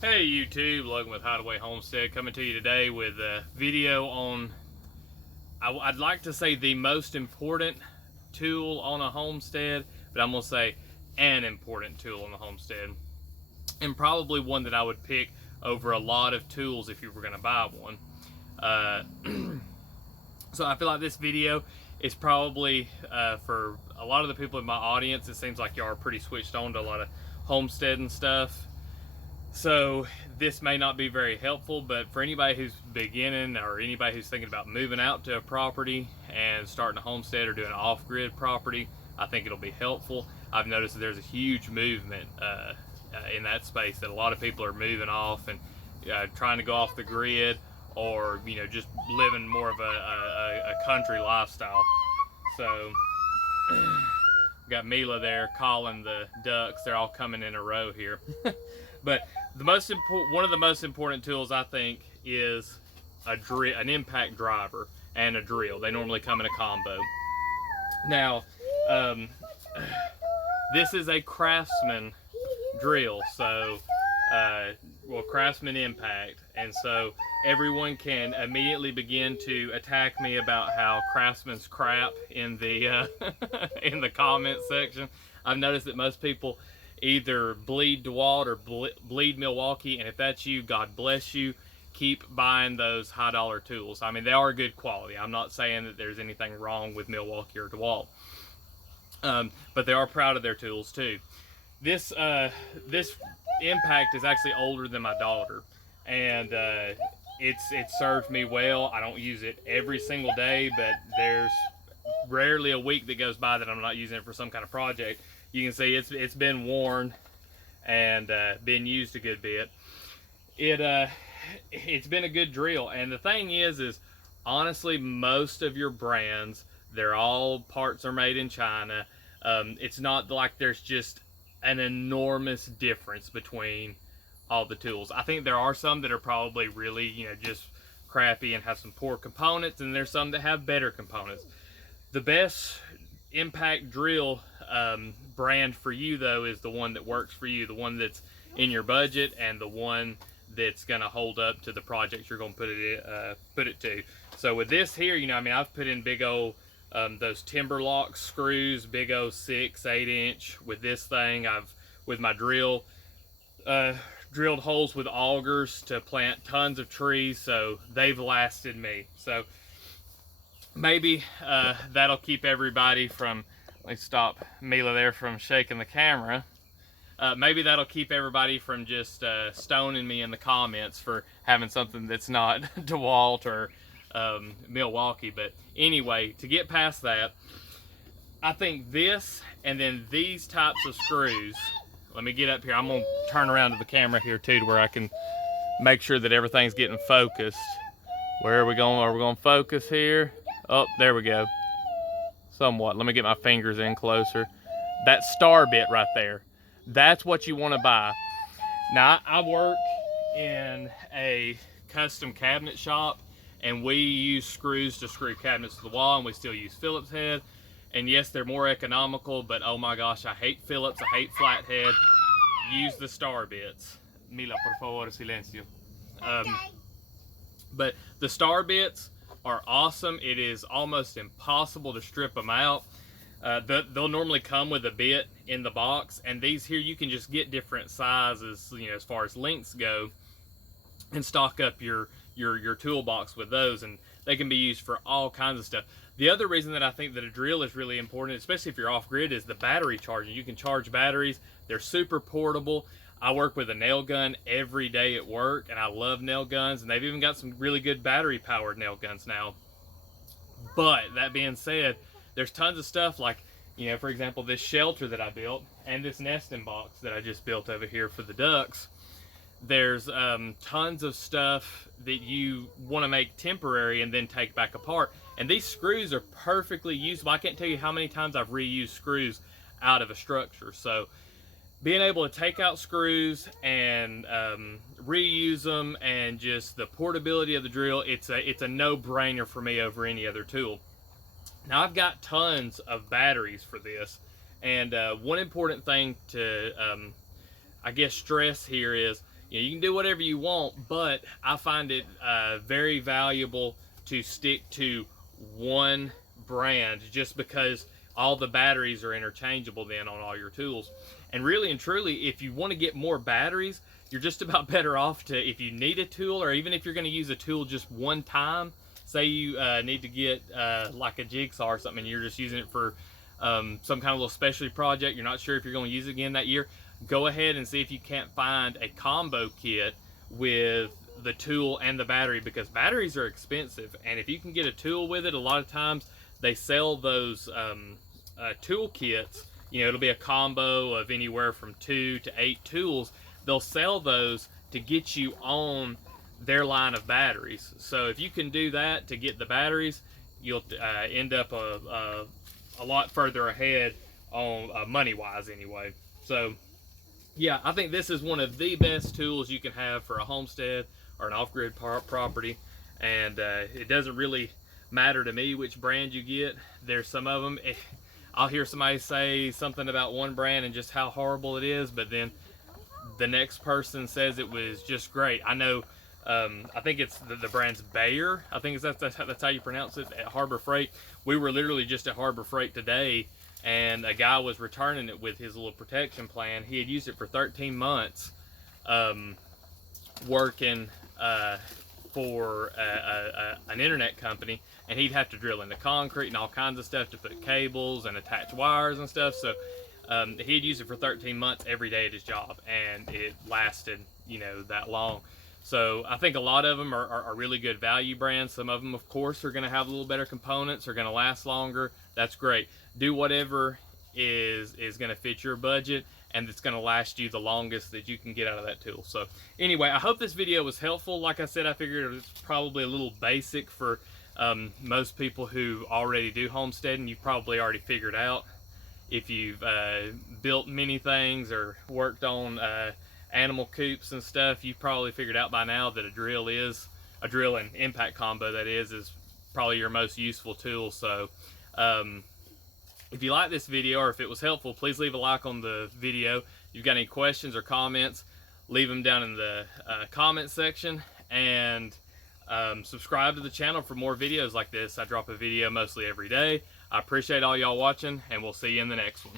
Hey YouTube, Logan with Hideaway Homestead coming to you today with a video on, I'd like to say the most important tool on a homestead, but I'm going to say an important tool on a homestead. And probably one that I would pick over a lot of tools if you were going to buy one. So I feel like this video is probably, for a lot of the people in my audience, it seems like y'all are pretty switched on to a lot of homestead and stuff. So this may not be very helpful, but for anybody who's beginning or anybody who's thinking about moving out to a property and starting a homestead or doing an off-grid property, I think it'll be helpful. I've noticed that there's a huge movement in that space, that a lot of people are moving off and trying to go off the grid, or just living more of a country lifestyle. So got Mila there calling the ducks. They're all coming in a row here. But one of the most important tools, I think, is an impact driver and a drill. They normally come in a combo. Now, this is a Craftsman drill, so Craftsman impact, and so everyone can immediately begin to attack me about how Craftsman's crap in the in the comment section. I've noticed that most people either bleed DeWalt or bleed Milwaukee, and if that's you, God bless you. Keep buying those high dollar tools. I mean, they are good quality. I'm not saying that there's anything wrong with Milwaukee or DeWalt, but they are proud of their tools too. This impact is actually older than my daughter, and it's served me well. I don't use it every single day, but there's rarely a week that goes by that I'm not using it for some kind of project. You can see it's been worn and been used a good bit. It's been a good drill, and the thing is honestly, most of your brands, they're all parts are made in China. It's not like there's just an enormous difference between all the tools. I think there are some that are probably really just crappy and have some poor components, and there's some that have better components. The best impact drill brand for you, though, is the one that works for you, the one that's in your budget, and the one that's going to hold up to the projects you're going to put it to. So with this here, I mean, I've put in big old those timber lock screws, big old 6-8 inch. With this thing, with my drill, drilled holes with augers to plant tons of trees, so they've lasted me. So maybe that'll keep everybody from, let me stop Mila there from shaking the camera. Maybe that'll keep everybody from just stoning me in the comments for having something that's not DeWalt or Milwaukee. But anyway, to get past that, I think this and then these types of screws, let me get up here. I'm going to turn around to the camera here too, to where I can make sure that everything's getting focused. Where are we going? Are we going to focus here? Oh, there we go. Somewhat. Let me get my fingers in closer. That star bit right there, that's what you want to buy. Now, I work in a custom cabinet shop, and we use screws to screw cabinets to the wall, and we still use Phillips head. And yes, they're more economical, but oh my gosh, I hate Phillips, I hate flathead. Use the star bits. Mila, por favor, silencio. But the star bits are awesome. It is almost impossible to strip them out. They'll normally come with a bit in the box, and these here you can just get different sizes, as far as lengths go, and stock up your toolbox with those, and they can be used for all kinds of stuff. The other reason that I think that a drill is really important, especially if you're off-grid, is the battery charging. You can charge batteries. They're super portable. I work with a nail gun every day at work, and I love nail guns, and they've even got some really good battery-powered nail guns now. But that being said, there's tons of stuff like, for example, this shelter that I built and this nesting box that I just built over here for the ducks. There's tons of stuff that you want to make temporary and then take back apart. And these screws are perfectly usable. I can't tell you how many times I've reused screws out of a structure. So being able to take out screws and reuse them, and just the portability of the drill, it's a no-brainer for me over any other tool. Now, I've got tons of batteries for this, and one important thing to I guess, stress here is, you can do whatever you want, but I find it very valuable to stick to one brand, just because all the batteries are interchangeable then on all your tools. And really and truly, if you want to get more batteries, you're just about better off to, if you need a tool, or even if you're going to use a tool just one time, say you need to get like a jigsaw or something, and you're just using it for some kind of little specialty project, you're not sure if you're going to use it again that year, go ahead and see if you can't find a combo kit with the tool and the battery, because batteries are expensive, and if you can get a tool with it, a lot of times they sell those tool kits. It'll be a combo of anywhere from 2 to 8 tools. They'll sell those to get you on their line of batteries. So if you can do that to get the batteries, you'll end up a lot further ahead on money wise anyway. So yeah, I think this is one of the best tools you can have for a homestead or an off-grid property. And it doesn't really matter to me which brand you get. There's some of them, I'll hear somebody say something about one brand and just how horrible it is, but then the next person says it was just great. I know, I think it's the brand's Bayer. I think that's how you pronounce it, at Harbor Freight. We were literally just at Harbor Freight today, and a guy was returning it with his little protection plan. He had used it for 13 months, working for an internet company, and he'd have to drill into concrete and all kinds of stuff to put cables and attach wires and stuff. So he'd used it for 13 months every day at his job, and it lasted, that long. So I think a lot of them are really good value brands. Some of them, of course, are going to have a little better components, are going to last longer. That's great. Do whatever is going to fit your budget, and it's going to last you the longest that you can get out of that tool. So anyway, I hope this video was helpful. Like I said, I figured it was probably a little basic for most people who already do homesteading. You've probably already figured out, if you've built many things or worked on animal coops and stuff, you've probably figured out by now that a drill and impact combo, that is probably your most useful tool. So if you like this video, or if it was helpful, please leave a like on the video. If you've got any questions or comments, leave them down in the comment section, and subscribe to the channel for more videos like this. I drop a video mostly every day. I appreciate all y'all watching, and we'll see you in the next one.